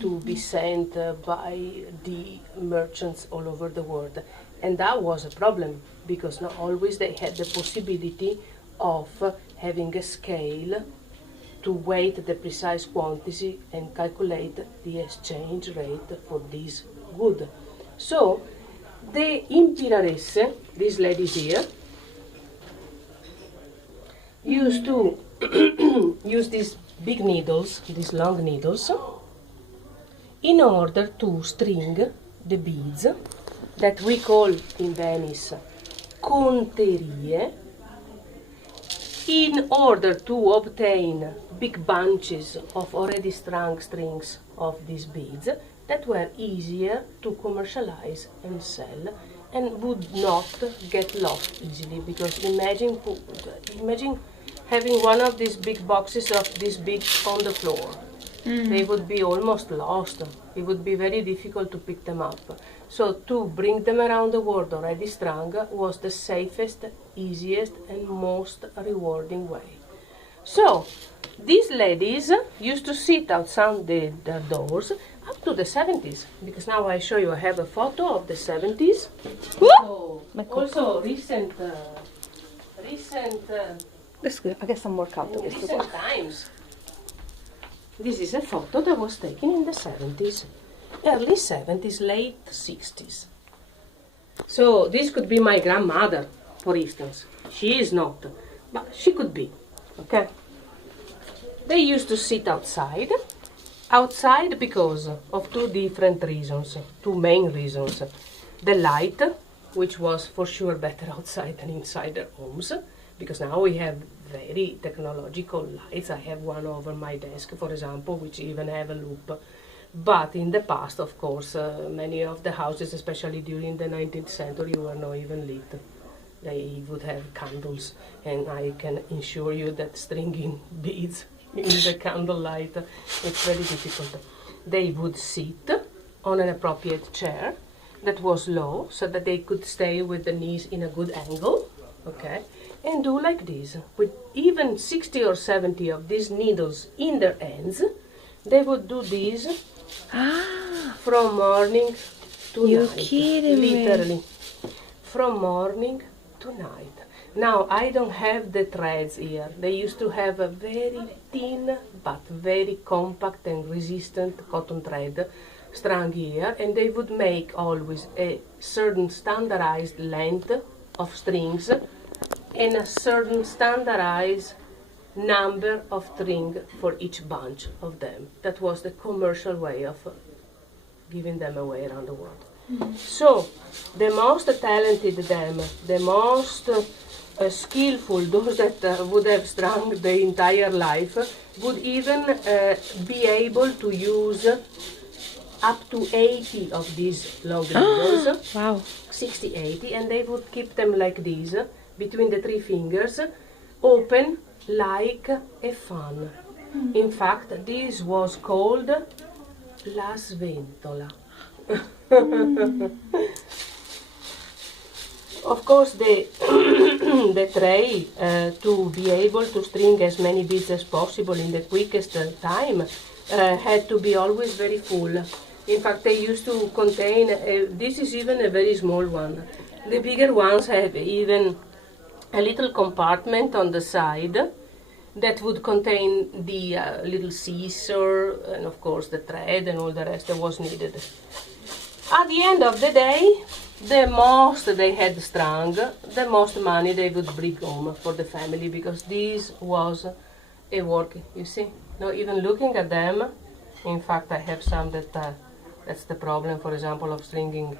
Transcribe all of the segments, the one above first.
to be sent by the merchants all over the world. And that was a problem, because not always they had the possibility of having a scale to weigh the precise quantity and calculate the exchange rate for this good. So the Impiraresse, these ladies here, used to use these big needles, these long needles, in order to string the beads that we call in Venice conterie, in order to obtain big bunches of already strung strings of these beads that were easier to commercialize and sell and would not get lost easily. Because imagine having one of these big boxes of this big on the floor. They would be almost lost. It would be very difficult to pick them up. So to bring them around the world already strung was the safest, easiest and most rewarding way. So these ladies used to sit outside their doors up to the 70s, because now I show you, I have a photo of the 70s. So also recent I guess some more out of this. recent times. This is a photo that was taken in the 70s, early 70s, late 60s. So this could be my grandmother, for instance. She is not, but she could be, okay? They used to sit outside because of two different reasons, two main reasons. The light, which was for sure better outside than inside their homes, because now we have very technological lights. I have one over my desk, for example, which even have a loop. But in the past, of course, many of the houses, especially during the 19th century, were not even lit. They would have candles, and I can assure you that stringing beads in the candlelight, it's very difficult. They would sit on an appropriate chair that was low, so that they could stay with the knees in a good angle, okay? And do like this, with even 60 or 70 of these needles in their hands. They would do this from morning to You're night. kidding me. Literally, from morning to night. Now, I don't have the threads here. They used to have a very thin but very compact and resistant cotton thread strung here, and they would make always a certain standardized length of strings and a certain standardized number of string for each bunch of them. That was the commercial way of giving them away around the world. So the most talented them, the most skillful, those that would have strung the entire life, would even be able to use up to 80 of these long needles. Wow. 60, 80, and they would keep them like this, between the three fingers, open like a fan. In fact, this was called la sventola. Of course, the the tray, to be able to string as many beads as possible in the quickest time, had to be always very full. In fact, they used to contain, this is even a very small one. The bigger ones have even a little compartment on the side that would contain the little scissor and of course the thread and all the rest that was needed. At the end of the day, the most they had strung, the most money they would bring home for the family, because this was a work, you see. Not even looking at them, in fact I have some that, that's the problem, for example, of stringing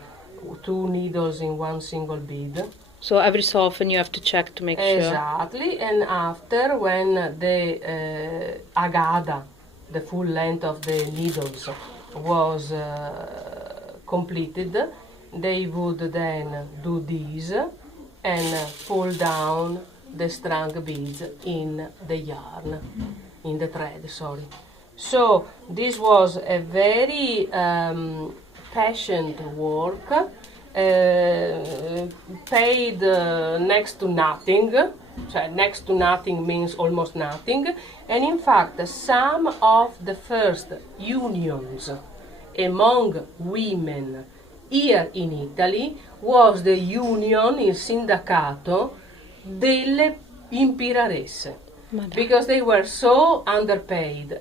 two needles in one single bead. So every so often you have to check to make sure. Exactly, and after, when the agada, the full length of the needles, was completed, they would then do this and pull down the strung beads in the yarn, in the thread, sorry. So this was a very patient work, paid next to nothing. So next to nothing means almost nothing. And in fact, some of the first unions among women here in Italy was the union, il sindacato delle Impiraresse. Because they were so underpaid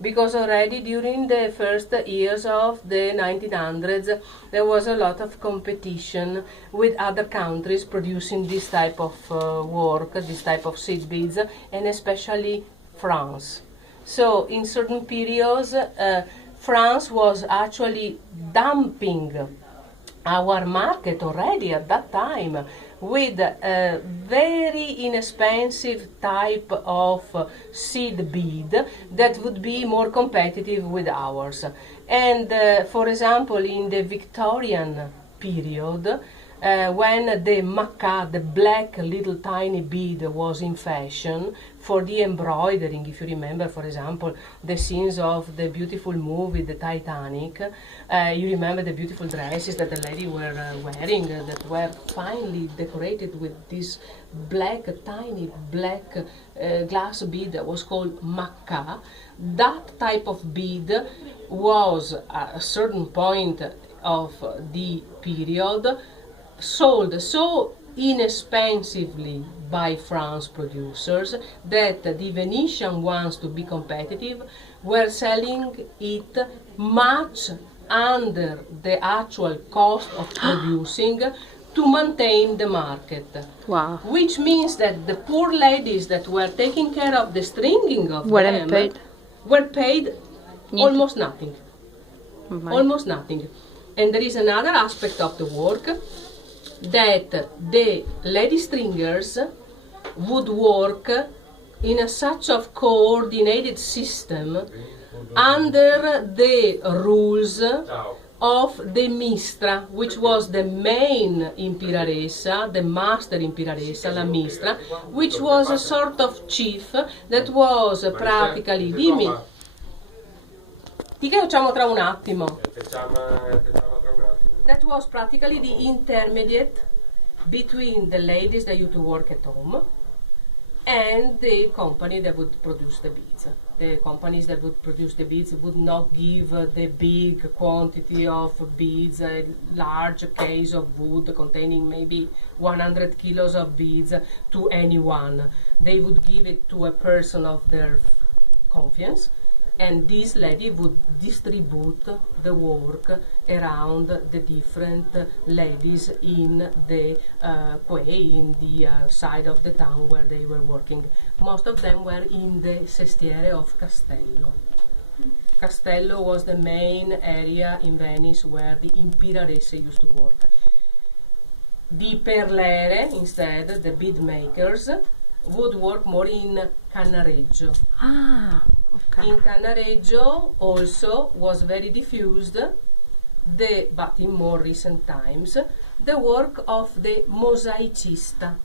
because already during the first years of the 1900s there was a lot of competition with other countries producing this type of work, this type of seed beads, and especially France. So in certain periods France was actually dumping our market already at that time with a very inexpensive type of seed bead that would be more competitive with ours. And for example, in the Victorian period, when the maca, the black little tiny bead, was in fashion for the embroidering, if you remember, for example, the scenes of the beautiful movie, the Titanic, you remember the beautiful dresses that the lady were wearing that were finely decorated with this black, tiny black glass bead that was called maca. That type of bead was at a certain point of the period sold so inexpensively by France producers that the Venetian ones, to be competitive, were selling it much under the actual cost of producing to maintain the market. Wow. Which means that the poor ladies that were taking care of the stringing of Weren't them paid? were paid almost nothing. My- Almost nothing. And there is another aspect of the work, that the lady stringers would work in a such of coordinated system under the rules of the mistra, which was the main Impiraressa, the master Impiraressa, la mistra, which was a sort of chief that was practically, dimmi, di che facciamo tra un attimo? That was practically the intermediate between the ladies that used to work at home and the company that would produce the beads. The companies that would produce the beads would not give the big quantity of beads, a large case of wood containing maybe 100 kilos of beads, to anyone. They would give it to a person of their confiance, and this lady would distribute the work around the different ladies in the quay, in the side of the town where they were working. Most of them were in the sestiere of Castello. Castello was the main area in Venice where the Impiraresse used to work. The perlere, instead, the bead makers, would work more in Cannareggio. Ah, okay. In Cannareggio also was very diffused, but in more recent times, the work of the mosaicista.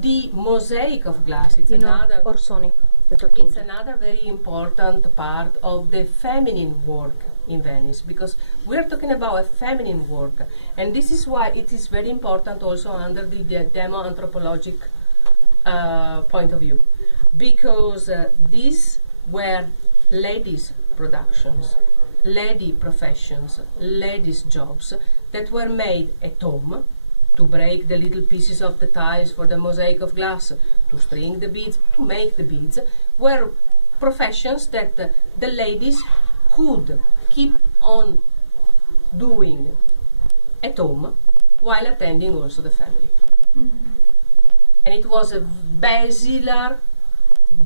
The mosaic of glass, it's another Orsoni. it's another very important part of the feminine work in Venice, because we're talking about a feminine work, and this is why it is very important also under the demo-anthropologic point of view, because these were ladies' productions, lady professions, ladies' jobs that were made at home, to break the little pieces of the tiles for the mosaic of glass, to string the beads, to make the beads, were professions that the ladies could keep on doing at home while attending also the family. And it was a basilar,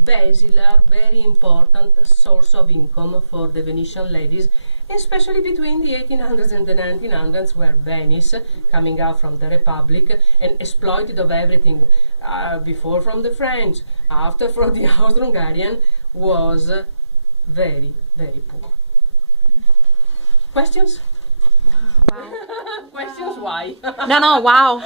very important source of income for the Venetian ladies, especially between the 1800s and the 1900s, where Venice, coming out from the Republic and exploited of everything, before from the French, after from the Austro-Hungarian, was very, very poor. Questions? Wow. Questions? Why? No, wow.